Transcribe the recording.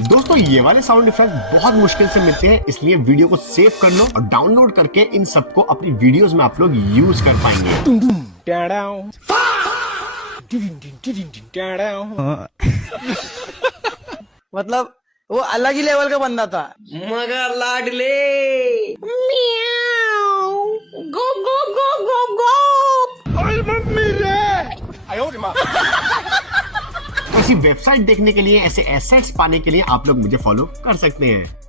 दोस्तों ये वाले साउंड इफेक्ट बहुत मुश्किल से मिलते हैं, इसलिए वीडियो को सेव कर लो और डाउनलोड करके इन सबको अपनी वीडियोस में आप लोग यूज कर पाएंगे। मतलब वो अलग ही लेवल का बंदा था। मगर लाडले गो गो गो गो गो। ऐसी वेबसाइट देखने के लिए, ऐसे एसेट्स पाने के लिए आप लोग मुझे फॉलो कर सकते हैं।